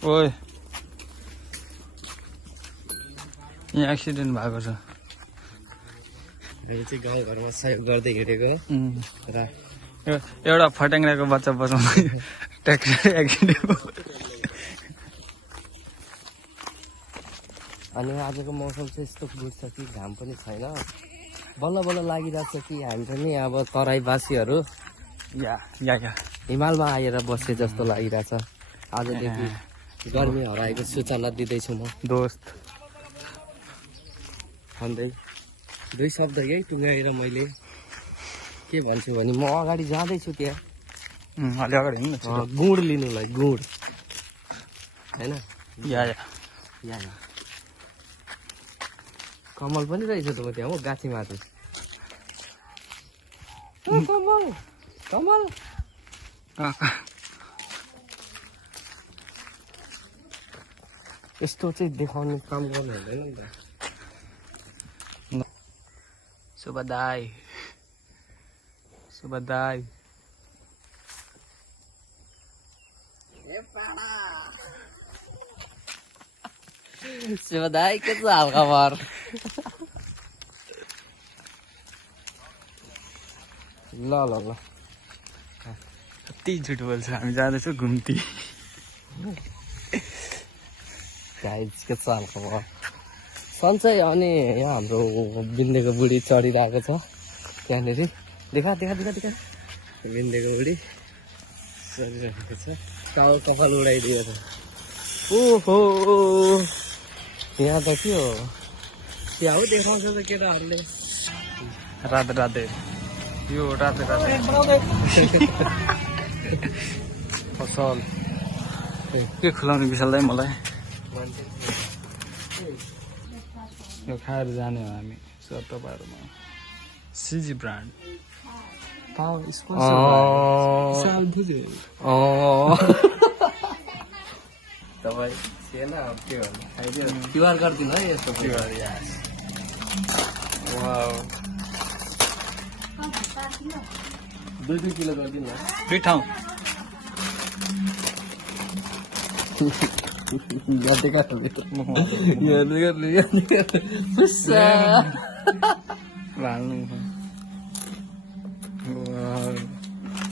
ओए यहाँ एक्सिडेन्ट भएको छ हामी चाहिँ गाउँघरमा सहयोग गर्दै हिँडेको र एउटा फट्याङ्ग्राको बच्चा बचाउँदै ट्र्याक्टर एक्सिडेन्ट भयो अनि आजको मौसम चाहिँ यस्तो बुझ्छ कि घाम पनि छैन बल्ल बल्ल लागिरहेको छ कि हामी पनि अब तराईवासीहरू या हिमालमा आएर बसे जस्तो लागिरहेछ आजदेखि गर्मी हराएको सूचना दिँदैछु म दोस्त भन्दै दुई शब्द यही टुङ्गाएर मैले के भन्छु भने म अगाडि जाँदैछु त्यहाँ अलि अगाडि हिँड्नु गुड लिनुलाई गुड होइन या कमल पनि रहेछ त म त्यहाँ हो गाछीमाथि कमल कमल यस्तो चाहिँ देखाउने काम गर्नु हुँदैन नि त शुभ दाई शिवदाई के छ हाल खबर ल ल ल कति झुट बोल्छ हामी जाँदैछौँ घुम्ती गाइज के छ हाल खबर सन्चै अनि यहाँ हाम्रो बिन्देको बुढी चढिरहेको छ त्यहाँनिर देखा बिन्देको बुढी चढिरहेको छ कपाल उडाइदिएको छ ओहो यहाँ त के हो त्यहाँ हो देखाउँछ त केटाहरूले राधे यो राधे फसल के खुलाउने विशाललाई मलाई यो खाएर जाने हो हामी सत्तबारमा सिजी ब्रान्ड तपाईँ थिएन अब के भन्नु खाइदियो क्युआर गरिदिनु है यस्तो दुई किलो गरिदिनु न दुई ठाउँ हाल्नु